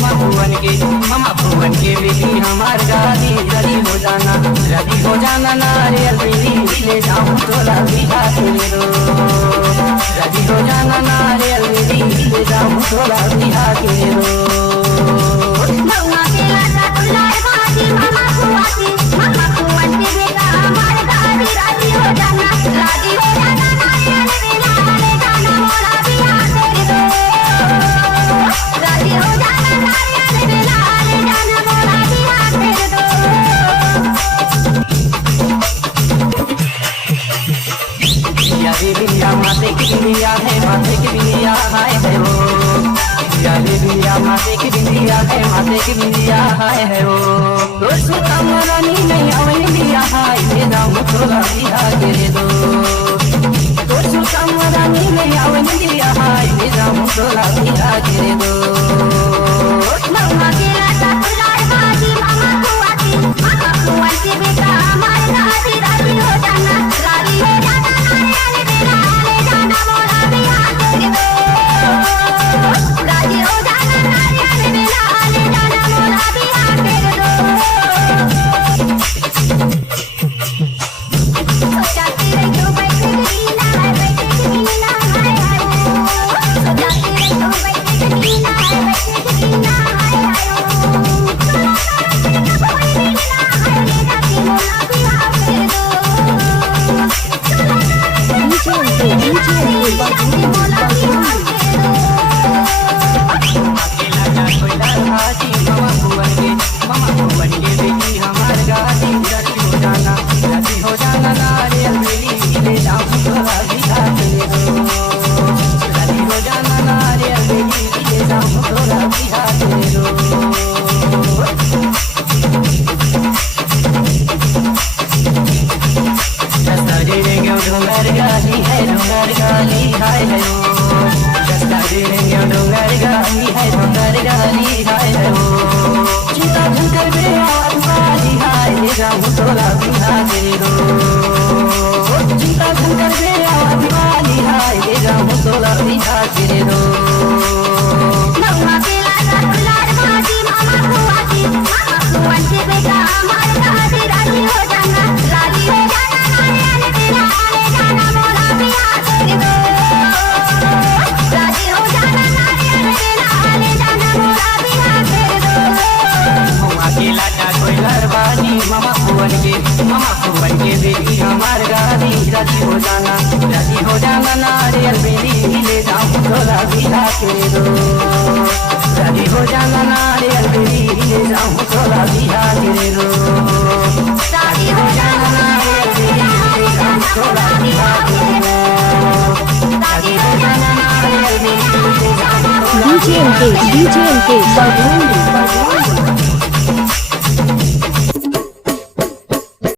मामा भुवन के बेटी हमार गादी रदी हो जाना नारियल बेटी ले जाऊं तोला बिहा तेरे रो रदी हो जाना नारियल बेटी ले जाऊं तोला बिहा तेरे रो मौना के लाटा तुलार बाजी मामा भुवन के बेटा हमार गादी रदी हो जाना नारियल बेला ले जाना मोला बिहा तेरे रो रदी हो जाना नारियल बेला ले जाना मोला बिहा तेरे रो बिया माते की बिया है माते की बिया है वो बिया माते की बिया है माते की बिया है वो दोस्त कमरानी नहीं अवन बिया है ये नाम तोला बिया के दो दोस्त कमरानी नहीं अवन बिया है ये नाम तोला बिया के दो मौना के लाटा तुलार बाजी मामा भुवन के बेटा हमार गादी रदी हो जाना नारियल बेला ले जाना मोला बिहा तेरे रो रदी हो जाना नारियल बेला ले जाना मोला बिहा तेरे रो सोचाती रही तो बैठे नीला है बैठे नीला है सोचाती रही तो बैठे नीला है बैठे नीला है मौना के लाटा तुलार बाजी मामा भुवन के बेटा हमार गादी रदी हो जाना नारियल बेला ले जाना मोला बिहा तेरे रो रदी हो जाना नारियल बेला ले जाना मोला बिहा तेरे रो मौना के लाटा तुलार बाजी मामा भुवन के बेटी हमार गादी रदी हो जाना नारियल बेली ले जाऊं तोला बिहा के दो रदी हो जाना नारियल बेली ले जाऊं तोला बिहा के दो रदी हो जाना नारियल बेला ले जाऊं तोला बिहा के दो रदी हो जाना नारियल बेली ले जाऊं DJ MK